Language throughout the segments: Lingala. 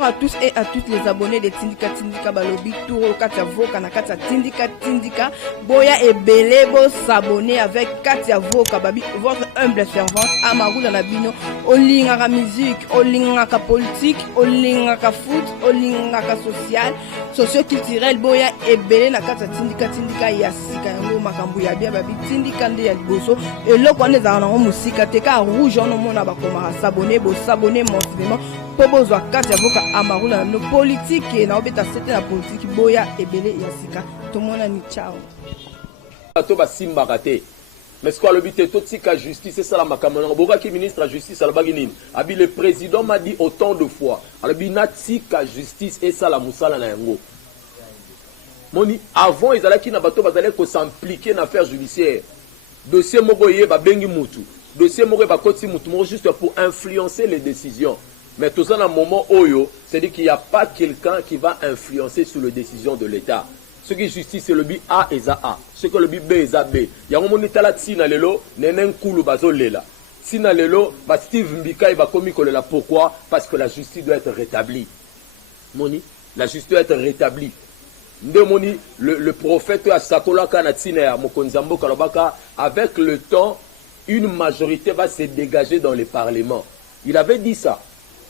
Bonjour à tous et à toutes les abonnés de Tindika Tindika Balobi Touro Katia Voka na Katia Tindika Tindika Boya et Belebo s'abonner avec Katia Voka Babi, votre humble servante Amarou dans la bino. Olingaka musique, olingaka politique, olingaka foot, olingaka social, socio-culturel. Boya et Belé na Katia Tindika Tindika Yasika Yango Makambu ya Bia Babi Tindika Nde ya Liboso. Et là quand les arnaques musika teka rouge on mona bakoma s'abonner, bo s'abonner mensuellement. Pobozwa Katia Voka Amarou na no politique na obeta c'était la politique boya ebele yasika tout monde ni ciao to ba simba raté mais ce quoi le but tout tika justice c'est ça la makamana boka ki ministre de justice ala baginine abi le président m'a dit autant de fois ala bina tika justice et ça la musala na yango moni avant ils allaient ki na bato bazalé ko s'impliquer dans affaire judiciaire dossier moko ye ba bengi mutu dossier moko ba koti mutu juste pour influencer les décisions. Mais tout ça dans un moment oyo, c'est-à-dire qu'il n'y a pas quelqu'un qui va influencer sur les décisions de l'État. Ce qui est justice, c'est le but A et A. Ce que le but B est B. Il y a un moment où il y a lelo, nenen koulou bazo lela. Si na lelo, Steve Mbika va commis kolela. Pourquoi? Parce que la justice doit être rétablie. Moni, la justice doit être rétablie. Ndemoni, le prophète Asakola Kanatsine Mokonzambo Kalabaka, avec le temps, une majorité va se dégager dans les parlements. Il avait dit ça.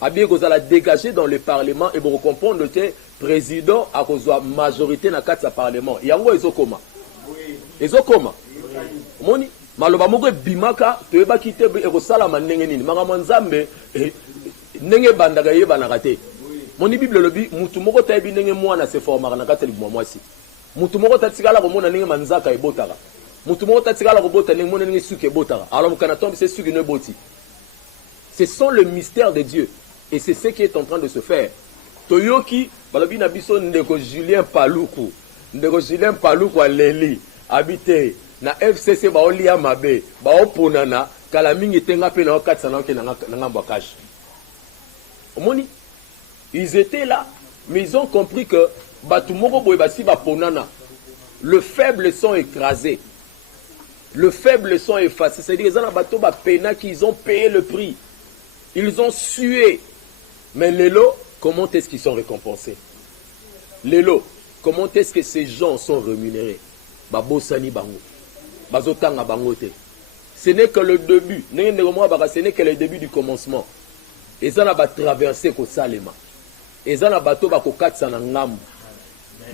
Abie vous allez dégager dans le parlement et vous comprendre que le président a besoin de majorité dans le parlement. Il y a un ezokoma. Ezokoma. Moni, maloba moko bimaka to eba kite e ko sala manenge nini. Mangama nzambe nenge bandaka ye banakate. Moni Bible lobi mutu moko ta ebi nenge mwana se forma na kateli mwasi. Mutu moko ta tikala ko mona nenge manzaka e botaka. Mutu moko ta tikala ko bota nenge mona nenge suke botaka. Alors kana tombe c'est suke ne boti. Ce sont le mystère de Dieu. Et c'est ce qui est en train de se faire. Toyoki, balobi na biso ndeko Julien Paluku. Ndeko Julien Paluku a leli. Habité. Na FCC ba olia mabe. Ba oponana. Kala mingi tenga pe na okatsa na oke na ngamba cash. Omoni. Ils étaient là. Mais ils ont compris que batumoko boye basi ba ponana. Le faible sont écrasés. Le faible sont effacés. C'est-à-dire qu'ils ont la bateau ba pena qu'ils ont payé le prix. Ils ont sué. Mais les lots, comment est-ce qu'ils sont récompensés? Les lots, comment est-ce que ces gens sont rémunérés? Babosani bango. Bazotanga bangote. Ce n'est que le début. Ce n'est que le début du commencement. Et ça n'a pas traversé que Salema. Et ça n'a pas tout bako katsa na ngam.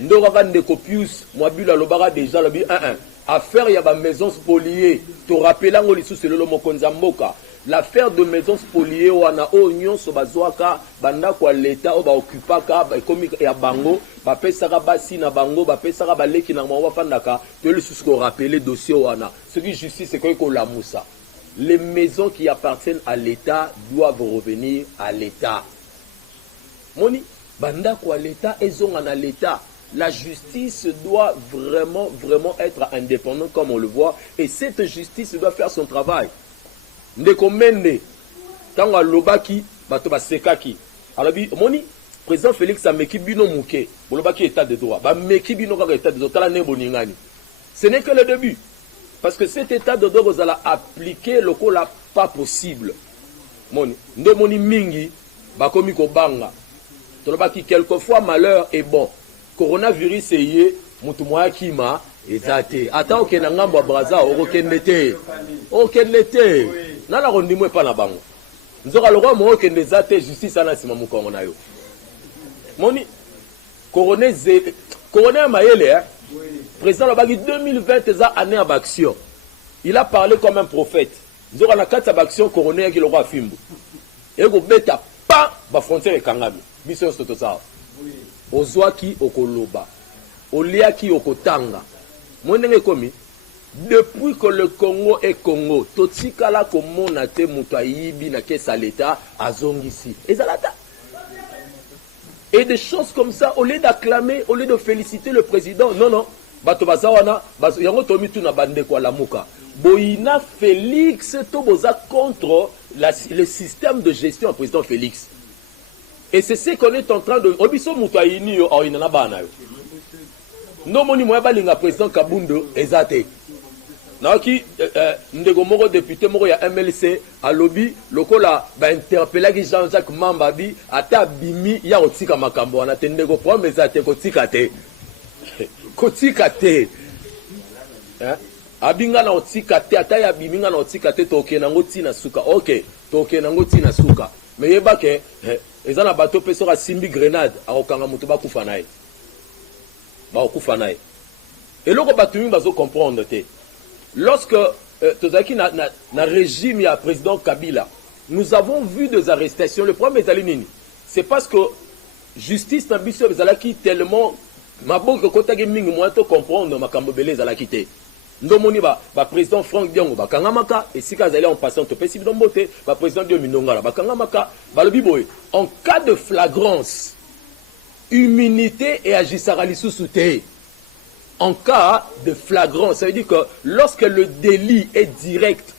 Ndoraka ndeko pius, moi bula lobara déjà lobi 1-1. Affaire ya ba maisons spoliées. To rappela ngo lisu selolo mokonza mboka. L'affaire de maisons spoliées wana onyon so bazwaka banda kwa l'État o ba occupaka ba komi ya bango ba pesaka basi na bango ba pesaka baleki na mwa fandaka to le susko rappeler dossier wana. Ce qui justice c'est ko la moussa. Les maisons qui appartiennent à l'État doivent revenir à l'État. Moni banda kwa l'État ezonga na l'État. La justice doit vraiment être indépendante comme on le voit et cette justice doit faire son travail. Ndeko mende tanga lobaki bato basekaki alabi moni président Félix ameki bino muke bolobaki état de droit ba meki bino kaka état de droit tala ne boningani. Ce n'est que le début parce que cet état de droit vous allez appliquer le ko la pas possible moni nde moni mingi bakomi ko banga tolobaki quelquefois malheur est bon coronavirus eye mutu moya kima ezate ata okena ngambo braza okendete nala kondimwe pa na bango nzoka lokwa mo okende ezate justice ana sima mukongo na yo moni coroner mayele président lobaki 2020 eza année à action. Il a parlé comme un prophète nzoka na kati ya action coroner ki lokwa fimbu eko beta pa ba frontière ekangami biso soto sa ozwaki okoloba oliaki okotanga monenge komi depuis que le Congo est Congo totikala komona te mutu ayibi na kesa l'État azongisi ezalata et des choses comme ça au lieu d'acclamer au lieu de féliciter le président non bato bazawana yango tomi tuna bande kwa lamuka boina Félix to boza contre le système de gestion président Félix. Et c'est ce qu'on est en train de... Obiso mutayini yo inana bana yo. No moni moya balinga président Kabundo ezate. Naoki ndeko moko député moko ya MLC à lobby lokola ba interpeller Jean-Jacques Mambabi ata bimi ya otika makambo wana te ndeko promesa te kotika te kotika te abinga na otika te ata ya biminga na otika te toke nango tina suka OK toke nango tina suka mais yeba ke ezana bato peso ka simbi grenade akokanga mutu bakufa naye bakufa naye eloko bato mingi bazo comprendre te. Lorsque tozaki na régime ya président Kabila, nous avons vu des arrestations. Le problème est nini, c'est parce que justice na biso ezalaki tellement maboko kotaki mingi moyen to comprendre makambo belé ezalaki te. Ndomoni ba président Franck Diongo bakangamaka esika azali en passant to pesi bidombote ba président Dio Minongala bakangamaka balobi boye en cas de flagrance immunité et agissara lisusu te. En cas de flagrance, ça veut dire que lorsque le délit est direct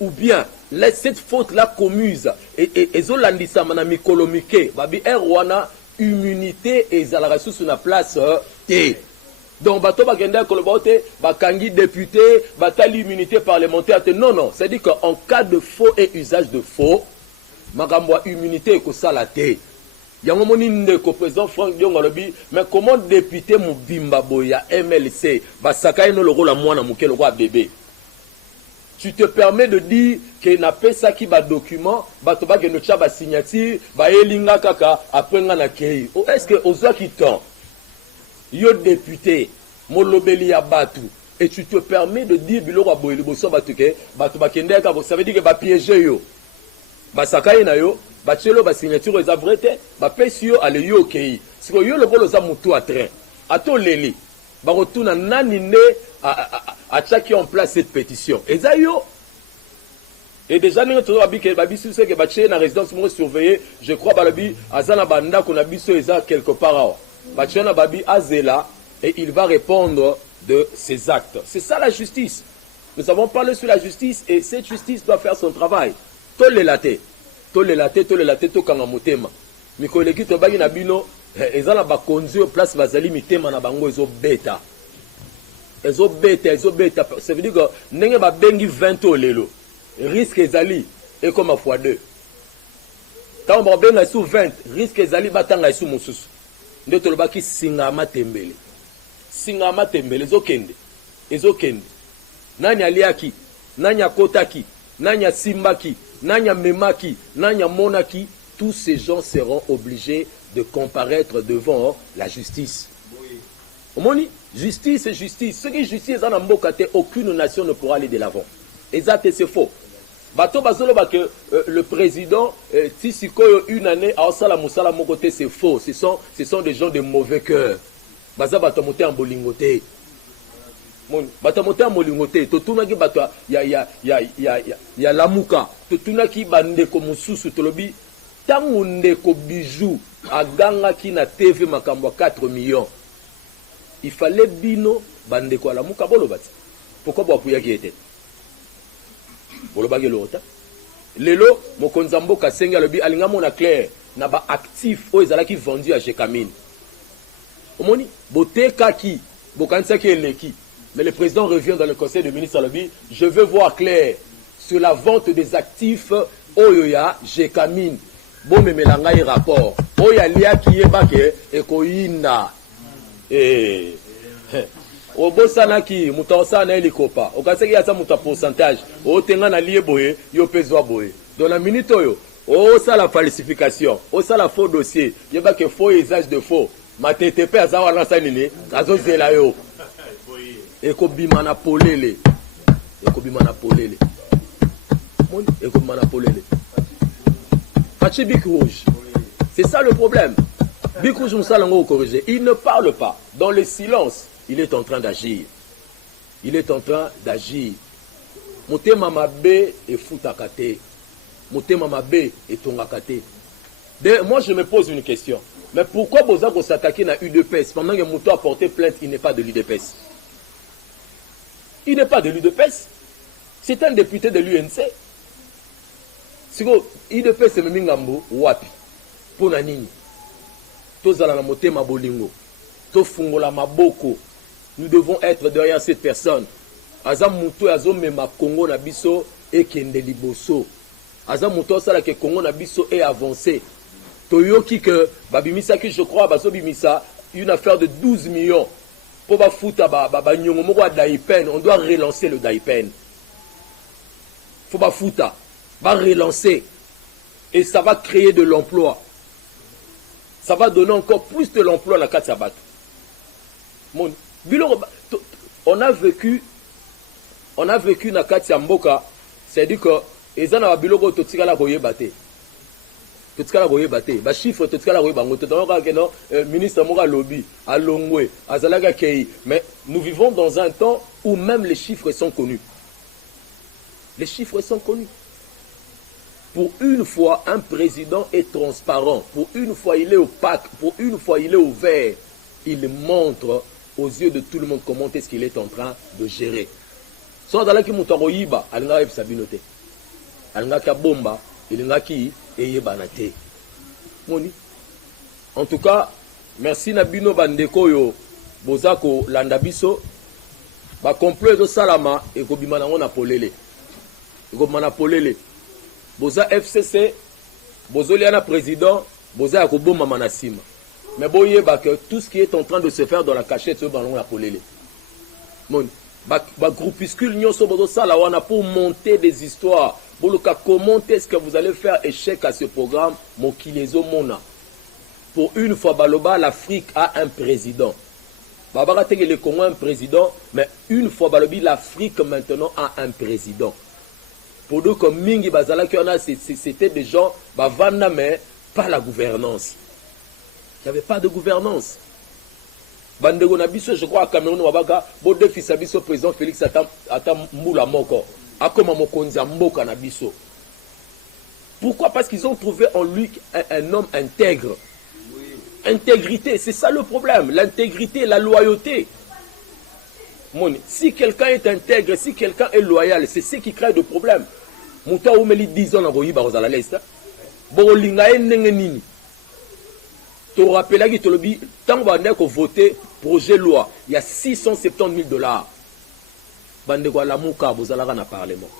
ou bien cette faute-là commise et zolandisa manami kolomike, babi erwana immunité et zalara sous la place T. Donc bato bagenda kolobote bakangi député batali immunité parlementaire non non, c'est à dire qu'en cas de faux et usage de faux, magambwa immunité ko sala T. Yango moni ndeko président Franck Diongo lobi mais comment député Mubimba boya MLC basaka ino logo la mwana muke logo bébé. Tu te permets de dire que na pesa ki ba document bato ba geno cha ba signature ba elinga kaka après nga na kei. Est-ce que ozwa ki ton yo député molobeli ya batu et tu te permets de dire biloko boyeli boso batu ke batu ba kende ka ça veut dire que ba piéger yo basaka ina yo bachelo ba signature eza vrai te ba pesi yo ale yo kei siko yo le bolo za mutu a train ato leli ba retourna nani ne a chaki en place cette pétition eza yo et déjà nous to ba bike ba bisu c'est que ba che na résidence mo surveiller je crois ba lobi azana banda ko na biso eza quelque part ba che na babi azela et il va répondre de ses actes. C'est ça la justice. Nous avons parlé sur la justice et cette justice doit faire son travail. Tolelate to kanga motema mikoleki to bagi na bino ezala ba konzi au place bazali mitema na bango ezo beta ça veut dire que ndenge ba bengi 20 lelo risque ezali et comme à fois 2 tant ba benga sous 20 risque ezali batanga sous mosusu nde to lobaki singama tembele ezokende nani aliaki nani akotaki nani simbaki Nanya Memaki, Nanya Monaki, tous ces gens seront obligés de comparaître devant la justice. Oui. Justice et justice. Ce qui est justice dans Mbokate, aucune nation ne pourra aller de l'avant. Exact, c'est faux. Bato bazolo que le président Tsisikoyo une année à Osala Moussala Mokote, c'est faux. Ce sont des gens de mauvais cœur. Baza bato moté en bolingote. Batamote a molingote totunaki bato ya lamuka totunaki bandeko mususu tolobi tangu ndeko bijou agangaki na TV makambo 4 millions il fallait bino bandeko lamuka bolobati pourquoi bapuyaki ete bolobaki lota lelo mokonza mboka senga lobi alinga mona clair na ba actif o ezalaki vendu à Jekamine omoni botekaki bokansaki eleki. Mais le président revient dans le conseil de ministres à l'objet. Je veux voir clair sur la vente des actifs Oyoya, Jekamine. Bon, mais melanga y rapport. Oya lia qui est baké et koina. Obosana ki mutaosana elikopa. Okaseki ya sa muta pourcentage. O tenga na lié boye, yo pezwa boye. Dans la minute oyo, o ça la falsification, o ça la faux dossier. Yeba que faux usage de faux. Ma TTP azawa lansa nini, azo zela yo. Ekobimana polele. Fachi Bic Rouge. C'est ça le problème. Bic Rouge Moussalango corrigé. Il ne parle pas. Dans le silence, il est en train d'agir. Motema mabe et futakate. Motema mabe et tongakate. Moi je me pose une question. Mais pourquoi Bozako s'attaquer à UDPS pendant que Mouto a porté plainte, il n'est pas de l'UDPS? Il n'est pas de l'UDPS. C'est un député de l'UNC. Si vous UDPS c'est Mingambo, wapi. Pour Nanini. Tozala na motema bolingo. Tofungola maboko. Nous devons être derrière cette personne. aza muto azo mema Congo na biso et kende liboso. Aza muto sala ke Congo na biso est avancé. Toyoki que babimisa ki je crois baso bimisa une affaire de 12 millions pour ba futa ba nyongo moko a Daipen, on doit relancer le Daipen. Faut ba futa, ba relancer et ça va créer de l'emploi. Ça va donner encore plus de l'emploi à la Katsabat. On a vécu na Katia Mboka, c'est-à-dire que les gens ont biloko totikala koye bate. Totikala koye bate. Ba chiffre totikala koye bango. Totikala que non ministre Moka lobby à Longwe, à Zalaga Kei. Mais nous vivons dans un temps où même les chiffres sont connus. Les chiffres sont connus. Pour une fois, un président est transparent. Pour une fois, il est opaque. Pour une fois, il est ouvert. Il montre aux yeux de tout le monde comment est-ce qu'il est en train de gérer. So dans la qui mutaroyiba, alinga ep sabinote. Alinga ka bomba, ilinga ki eyebanate. Moni. En tout cas, merci Nabino bandeko yo bozako landabiso. Ba complot de salama et ko bimana ngona polele. Ko mana polele. Boza FCC, bozoliana président, boza ya ko bomba manasima. Mais boye ba que tout ce qui est en train de se faire dans la cachette ce ballon la polele. Moni. Ba groupuscule nyonso bozo sala wana pour monter des histoires. Boloka comment est-ce que vous allez faire échec à ce programme Mokilezo Mona. Pour une fois baloba l'Afrique a un président. Babara tenge le Congo a un président, mais une fois balobi l'Afrique maintenant a un président. Pour nous comme mingi bazala qui on a c'était des gens bavanda mais pas la gouvernance. Il n'y avait pas de gouvernance. Bandego na biso je crois à Cameroun wabaka bo défi sa biso président Félix Atam Mbula moko akoma mokonzi mboka na biso. Pourquoi? Parce qu'ils ont trouvé en lui un homme intègre. Oui. Intégrité, c'est ça le problème, l'intégrité, la loyauté. Si quelqu'un est intègre, si quelqu'un est loyal, c'est ce qui crée de problème. Mouta oumeli 10 ans na royi ba rozala lesta. Bo linga nenge nini. Tu te rappelles que tu tant que voté projet loi, il y a 670 000 $. Bandego la mouka, vous allez en parlement.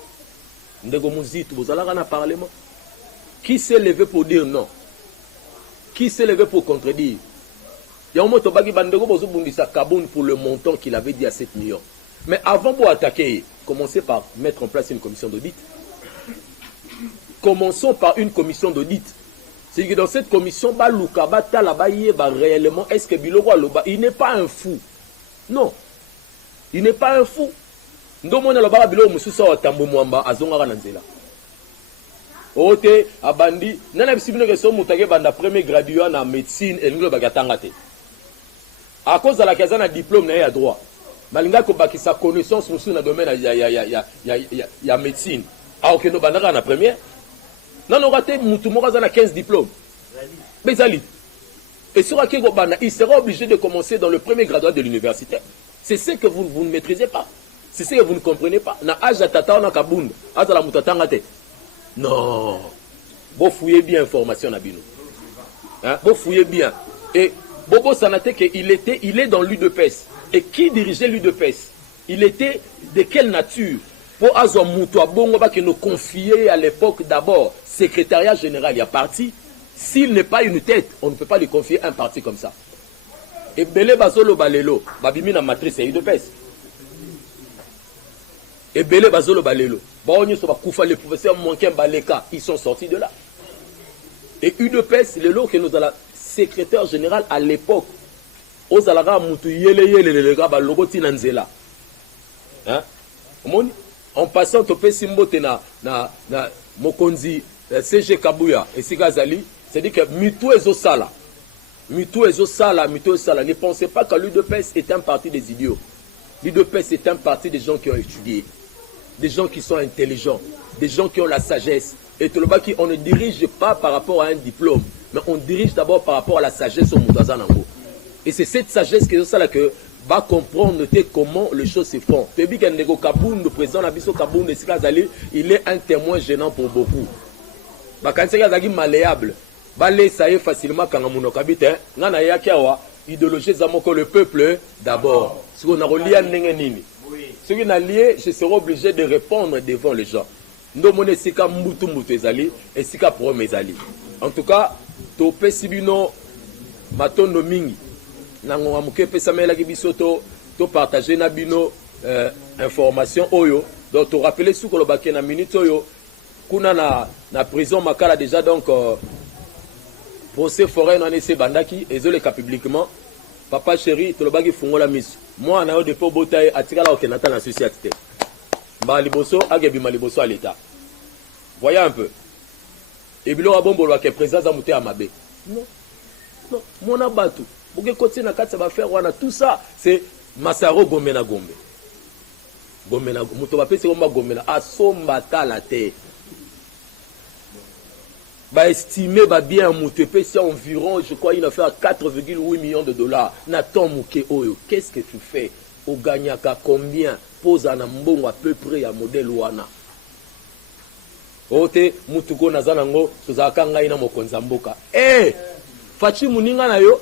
Ndego mouzit, vous allez en parlement. Qui s'est levé pour dire non? Qui s'est levé pour contredire? Il y a un moment où Bandego bozo bundisa Kaboun pour le montant qu'il avait dit à 7 millions. Mais avant de attaquer, commencez par mettre en place une commission d'audit. Commençons par une commission d'audit. C'est que dans cette commission, réellement, est-ce que Biloko Aloba, il n'est pas un fou. Non. Il n'est pas un fou. Ndomona Aloba Biloko Mususa Watambo Mwamba, Azonga Nanzela. Ote, Abandi, Nana Bissibino Gesso Moutage Banda, premier gradué en médecine et nous Bagatangate. À cause de la caserne diplôme, il y a droit. Malinga Kobaki, sa connaissance, nous sommes dans le domaine, il y a médecine. Ah, ok, nous Bandara en première. Non, on a raté Moutoumora à 15 diplômes. Mais Zali. Et sur il sera obligé de commencer dans le premier graduat de l'université. C'est ce que vous ne maîtrisez pas. C'est ce que vous ne comprenez pas. Na aja tata na kabund. Aza la mutatanga te. Non. Vous fouillez bien l'information na bino. Hein? Vous fouillez bien. Et Bobo Sanate il est dans l'UDPS. Et qui dirigeait l'UDPS? Il était de quelle nature? Pour Azo Moutoua Bongo qui nous confiait à l'époque d'abord secrétariat général, il y a parti. S'il n'est pas une tête, on ne peut pas lui confier un parti comme ça. Et Belé Bazolo Balelo, Babimi na matrice et UDPS. Et Belé Bazolo Balelo, les professeurs Monken Baleka, ils sont sortis de là. Et UDPS, le lot que nous avons secrétaire général à l'époque, Ozalaga Moutou Yele Yele le gars Balogoti Nanzela. Hein? En passant au Pessimbo na Mokonzi CG Kabuya et Sigazali, c'est-à-dire que Mitou et Zosala. Ne pensez pas que l'UDPS est un parti des idiots. L'UDPS est un parti des gens qui ont étudié, des gens qui sont intelligents, des gens qui ont la sagesse. Et tout le bas qui on ne dirige pas par rapport à un diplôme, mais on dirige d'abord par rapport à la sagesse au Moutazanango. Et c'est cette sagesse que va comprendre comment les choses se font. Le président Nabiso Kaboun, il est un témoin gênant pour beaucoup. Quand c'est malléable, ça est facilement quand on a idéologie le peuple d'abord. Ce qu'on a relié à Ce qui n'a lié, je serai obligé de répondre devant les gens. Nous sommes sika mutu ezali et sika problème ezali. En tout cas, to pesibino matondo mingi. Nango amuke pesa mela kibiso to partager na bino information oyo. Donc to rappeler sous ko lobake na minute oyo kuna na prison makala déjà donc procès forain on essaie bandaki ezoleka publiquement. Papa chéri to lobaki fungola miso. Moi na yo depo botaye atikala okenata na société. Maliboso agebi maliboso à l'état. Voyez un peu. Et bilo abombo ke président za muté amabe. Non. Non, mon abatu. Boke côté na katsa ba faire wana tout ça, c'est Masaro Gomena Gombe. Gomena muto ba pese komba Gomena asomba la terre. Ba estimer ba bien muté pese environ, je crois il a fait 4,8 millions de dollars. Nathan Mouké Oyo, qu'est-ce que tu fais? Au gagnaka combien? Pose un mbongo à peu près à modèle wana. Ote mutuko nazanango tozaka ngai na mokonza mboka. Fachi muninga na yo.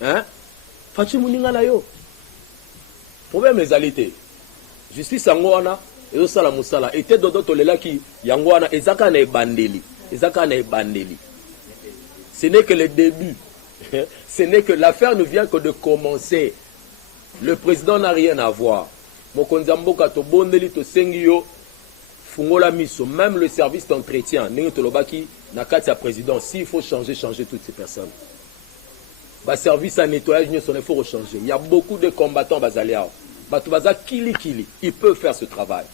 Hein? Fachi muninga na yo. Problème ezalité. Justice yango wana ezo sala musala ete dodo tolela ki yango wana ezaka na ebandeli. Ezaka na ebandeli. Ce n'est que le début. Ce n'est que l'affaire ne vient que de commencer. Le président n'a rien à voir. Mokonza mboka to bondeli to sengi yo. Fungola miso, même le service d'entretien, Néotolobaki, na kati président, s'il faut changer toutes ces personnes. Le service à nettoyage, il faut rechanger. Il y a beaucoup de combattants basaléa. Batubaza kili, ils peuvent faire ce travail.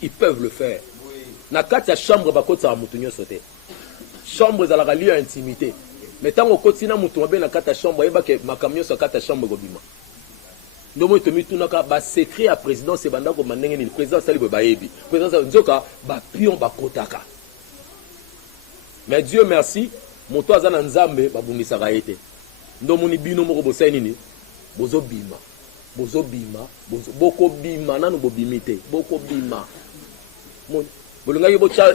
Ils peuvent le faire. Na kati ya chambre bakota ya mutunyo sote. Chambre za la lieu à intimité. Mais tant qu'on continue mutunyo be na kati ya chambre, yeba ke makamyo sa kati ya chambre gobima. Ndomo itomi tunaka ba secret à président c'est banda ko mandenge ni président sali bo bayebi président nzoka ba pion ba kotaka. Mais Dieu merci moto azana nzambe ba bungisa ka ete ndomo ni bino moko bosai nini bozo bima boko bima nanu bo bimite boko bima mon bolunga yo bocha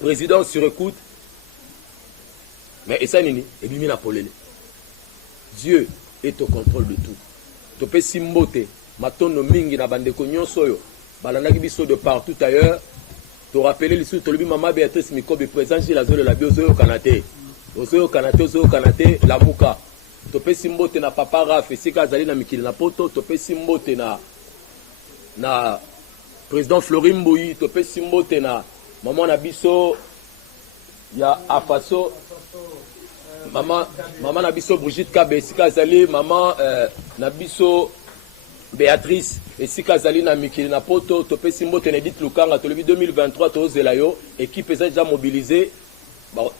président sur écoute mais esa nini e bimi na polele. Dieu est au contrôle de tout. Topé simbote matondo mingi na bandeko nyonso yo balandaki biso de partout ailleurs to rappeler lisu to lobi mama Béatrice Mikobe présent chez la zone de la biozo kanate la muka topé simbote na papa Raf esika azali na mikili na poto topé simbote na président Florim Boyi topé simbote na maman na biso ya afaso maman Nabiso Brigitte Kabe, Sika Zali, maman Nabiso Béatrice, et Sika Zali na Mikili na Poto, Topé Simbo Tenedit Lukanga, Tolobi 2023, Tozo Zelayo, équipe est déjà mobilisée,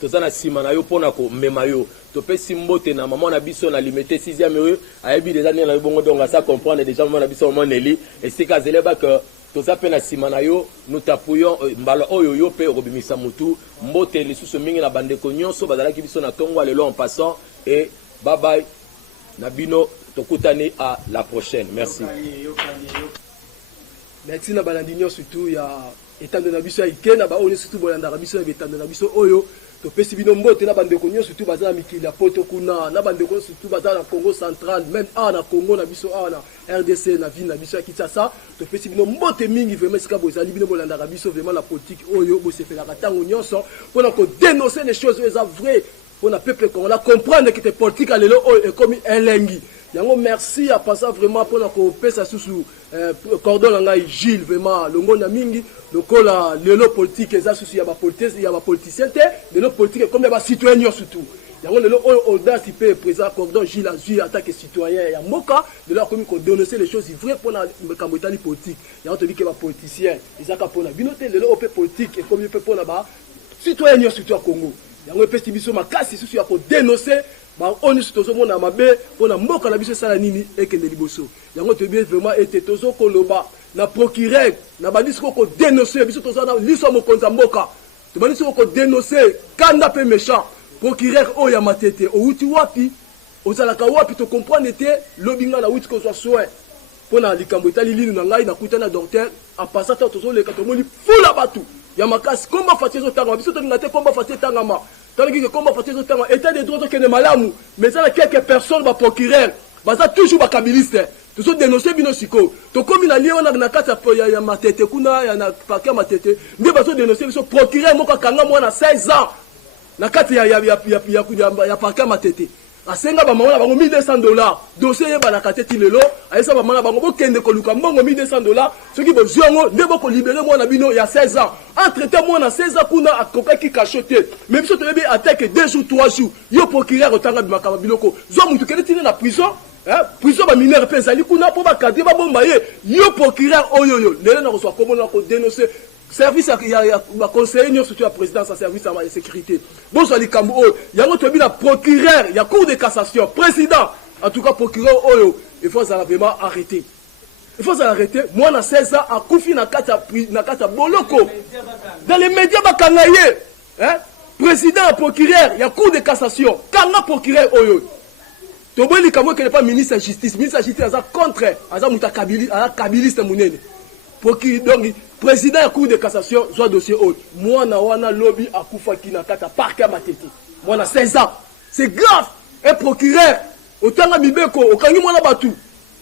Tozana Simanayo, Ponako, Memayo, Topé Simbo Tena, maman Nabiso na limité 6e heure, Aebi des années, bon, donc ça comprendre déjà, maman Nabiso, maman Nelly, et Sika Zeleba que. Tozape na simanayo nous t'appuyons mbala oyo yo pe robimisa mutu mbote les sous mingi na bandeko nyonso bazala ki biso na tongo lelo en passant et bye bye nabino tokutani à la prochaine. Merci. Merci na balandinyo surtout ya etando na biso ya ikena ba oyo surtout bolanda biso ya etando na biso oyo to pesi bino mbote na bandeko nyonso surtout bazala mikili ya poto kuna na bandeko surtout bazala na Congo central même na Congo na biso na RDC na ville na biso ya Kinshasa to pesi bino mbote mingi vraiment sika bozali bino bolanda biso vraiment la politique oyo bo se fait la katango nyonso pour ko dénoncer les choses eza vrai pour na peuple congolais comprendre que te politique à lelo oyo est comme elengi. Yango merci à passer vraiment pour na ko pesa sous cordon la ngai Gilles vraiment longo na mingi lokola lelo politique eza sous ya ba politicien te lelo politique comme ba citoyen surtout yango lelo audace pe président cordon Gilles azui attaque citoyen ya moka de leur comme ko dénoncer les choses vraies pour na kambotali politique yango to dit que ba politicien ezaka pour na binote lelo op politique et comme peut pour na ba citoyen surtout à Congo yango pe biso makasi sous ya ko dénoncer ba oni tozo mona mabe pona mboka na biso sala nini ekende liboso yango to bien vraiment ete tozo koloba na procureur na bandisi ko dénoncer biso tozo na liso mokonza mboka to bandisi ko dénoncer kanda pe méchant procureur o ya matete o uti wapi ozalaka wapi to comprendre te lobinga na uti ko so soin pona likambo etali linu na ngai na kutana docteur a passata tozo le katomoni fula batu ya makasi komba fatizo tanga biso to ngate komba fatizo tanga ma tant que combat fatizo tanga état de droit que ne malamu mais ça quelques personnes va procureur baza toujours ba kabiliste tozo dénoncer bino siko to komi na lien wana na kata ya matete kuna ya na parquet matete nde bazo dénoncer biso procureur moko kanga mwana 16 ans na kati ya parquet matete asenga ba mama bango $1200 dossier yeba na kate tilelo ayesa ba mama bango bokende ko luka mbongo $1200 soki bozongo nde boko libérer mwana bino ya 16 ans entre temps mwana 16 ans kuna akokaki cachoté même si to yebi attaque 2 jours 3 jours yo procureur otanga bimaka biloko zo mutu kele tine na prison prison ba mineur pe zali kuna po ba cadre ba bomba ye yo procureur oyoyo lelo na ko so komona ko dénoncer service ya conseiller nyonso tu ya présidence à service à la sécurité bonso ali kambo oyo yango to bi na procureur ya cour de cassation président en tout cas procureur oyo il faut ça vraiment arrêter il faut ça arrêter moi na 16 ans a kufi na kata boloko dans les médias ba kangaye président procureur ya cour de cassation kanga procureur oyo to boli kambo que n'est pas ministre de justice aza contre aza mutakabili ala kabiliste munene procureur donc président ya cour de cassation soit dossier haut moi na wana lobby akufa kina kata parquet matete moi na 16 ans c'est grave un procureur otanga mibeko okangi mwana batu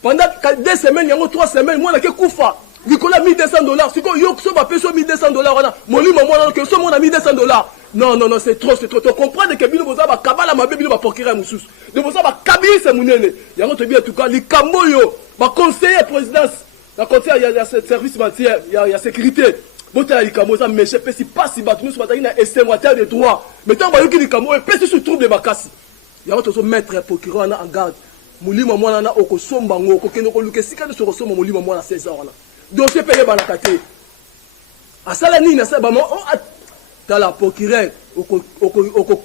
pendant 2 semaines yango 3 semaines moi na ke kufa likola $1200 siko yo so ba peso $1200 wana molimo mwana ke so mona $1200 non c'est trop to comprendre que bino boza ba kabala mabe bino ba procureur mususu de boza ba kabisa munene yango to bi en tout cas likambo yo ba conseiller présidence la conseil il y a service matière il y a sécurité bota likambo ça méché pesi pas si batu nous bataki na extrêmité de droit mais tant ba yoki likambo e pesi sur trouble bakasi yango to so mettre procureur en garde mulimo mwana na okosomba ngoko kendo ko luke sika de so kosomba mulimo mwana 16 ans wana dossier payé banaka te asala nini asala ba dans la procureur oko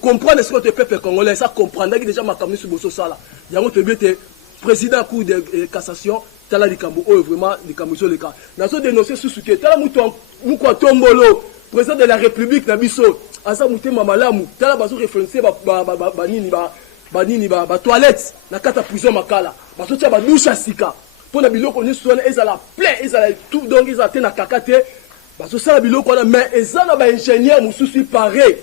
comprendre ce que le peuple congolais ça comprendre que déjà makamni sur boso sala yango to biete président cour de cassation tala likambo oyo vraiment likambo so leka na so dénoncer sous que tala muko tombolo président de la république na biso asa mutema malamu tala bazo référencer ba nini ba toilette na kata prison makala bazo tia ba douche sika pour na biloko ni sona ezala plein ezala tout donc ezala te na kakate bazo sala biloko na mais ezala ba ingénieur mususu pareil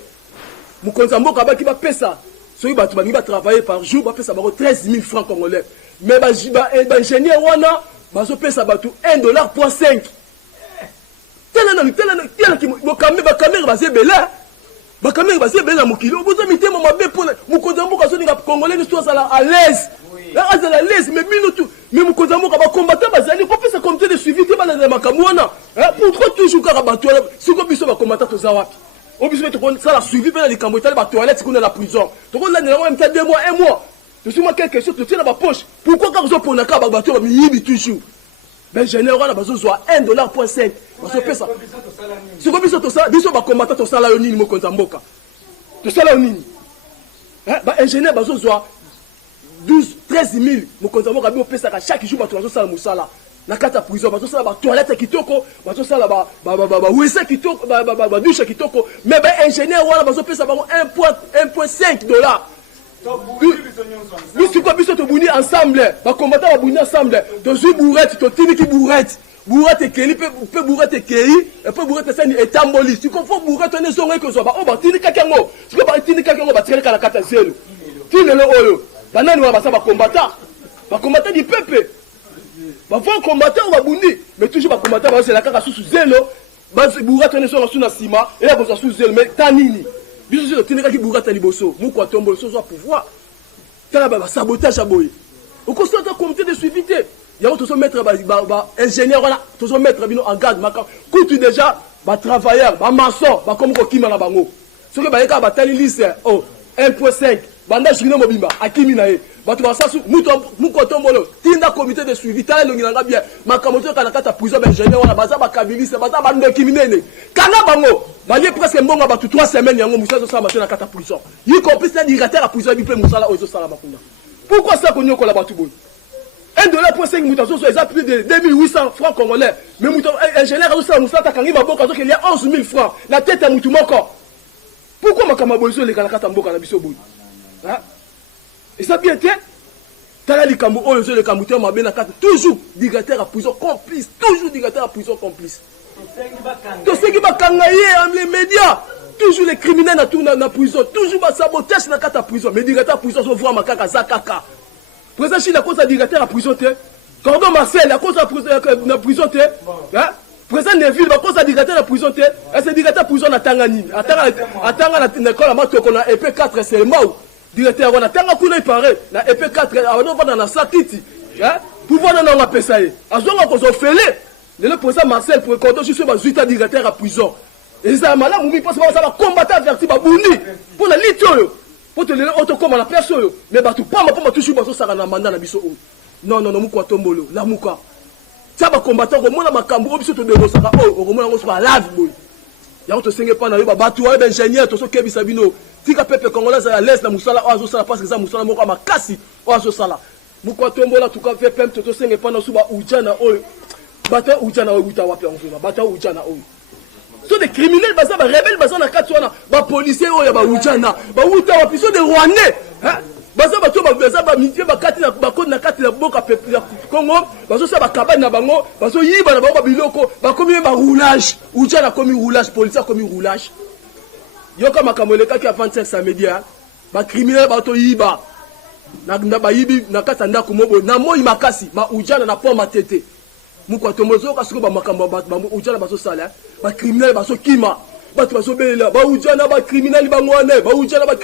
mukonza mboka baki ba pesa soki batu bangi ba travailler par jour ba pesa ba 13 000 francs congolais mais ba ingénieur wana bazo pesa batu $1.5 tela ki bo caméra ba caméra basé bela mukilo bozo mitema mabe pour mukonza mboka so ninga congolais ni so sala à l'aise à l'aise mais minutu mais mukonza mboka ba combattant bazali ko pesa comité de suivi te bana na makamwana pour trop toujours ka batu siko biso ba combattant to za wapi obiso to ça la suivi pe na likambo tala ba toilette ko na la prison to ko la na même 2 mois 1 mois to suma quelque chose to tient dans ma poche pourquoi quand zo pona ka ba batu ba miyibi toujours ben général wana bazo zo $1.5 bazo pesa siko biso to ça biso ba combattant to sala yo nini mokonza mboka to sala yo nini ba ingénieur bazo zo 13 000 mokonza mboka bi opesa ka chaque jour bato bazo sala musala na kata prison bazo sala ba toilette kitoko bazo sala ba wese kitoko ba douche kitoko mais ba ingénieur wana bazo pesa bango $1.5 biso ko biso to buni ensemble ba combattant ba buni ensemble to zui bourrette to tini ki bourrette keli pe bourrette kei et pe bourrette sani etamboli si ko fo bourrette ne zonga ko so ba o ba tini kakango si ko ba tini kakango ba tireka la kata zelo tini le oyo banani wa ba sa ba combattant du peuple ba fo combattant ba bundi mais toujours ba combattant ba c'est la kaka sous zelo ba bourrette ne zonga sous na sima et la bo sous zelo mais tanini biso so tini kaki bourrette liboso muko tombo so so pouvoir tala ba sabotage aboye au constat de comité de suivi te ya to so mettre ba ingénieur wala to so mettre bino en garde maka kutu déjà ba travailleur ba maçon ba comme ko kima na bango so ke ba yeka ba tali liste 1.5 banda jino mobimba akimi na ye bato ba sasu muko tombolo tinda comité de suivi tala longi nga bien makamoto kana kata prison ba ingénieur wala baza ba kabiliste baza ba ndo kiminene kana bango bali presque mbonga ba 3 semaines yango musa so sa matena kata prison yi compris na directeur à prison bi pe musala ozo sala makunda pourquoi ça konyo ko la batu boy $1.5 mutazo so ça plus de 2800 francs congolais mais muto ingénieur azo sala musala kangi maboka so qu'il y a 11 000 francs la tête à mutu moko pourquoi makamabozo le kana kata mboka na biso boy et ça bien été tala likambo oyo zo le kambuteur mabe na kata toujours directeur à prison complice toujours directeur à prison complice to seki bakangaye les médias toujours les criminels na tourna na prison toujours ba sabotage na kata prison mais directeur à prison so voir makaka zakaka président china ko sa directeur à prison te Cordon Marcel à cause de la prison te hein président Neville à cause de dictateur de la prison te et c'est dictateur prison na Tangani atanga na école matoko na EP4 c'est mau directeur on atanga kuna ipare na EP4 on va dans la satiti hein pouvoir na nga pesa ye azonga ko zo fele le président Marcel pour cordon je suis ba 8 directeur à prison et ça mala mumi parce que ça va combattre averti ba bundi pour la litio pour te le auto comme la personne mais ba tout pas ma toujours ba so sara na mandat na biso non mukwa tombolo la muka ça va combattre au mona makambo biso to dénoncer au mona ngo so ba live boy ya to senge pa na yo ba batu wa ingénieur to so kebi sabino tika pepe congolais à l'est na musala oazo sala parce que ça musala moko makasi oazo sala mukwa tombola tout ka fait pem to senge pa na so ba ujana oyo bata ujana oyo buta wapi on bata ujana oyo so des criminels baza ba rebelle baza na katwana ba policier oyo ba ujana ba uta wapi so des rwandais hein baza bato baza ba mitie ba kati na ba kodi na kati na boka peuple ya Congo bazo sa ba kabane na bango bazo yiba na ba biloko ba komi ba roulage ujana komi roulage policier komi roulage yoka makamoleka ki avant samedi ba criminel bato yiba na ba yibi na kata ndako mobo na moi makasi ma ujana na poma tete mukwa tomozo ka siko ba makambo ba ujana baso sala ba criminel baso kima bato baso belela ba ujana ba criminel ba ngwane ba ujana ba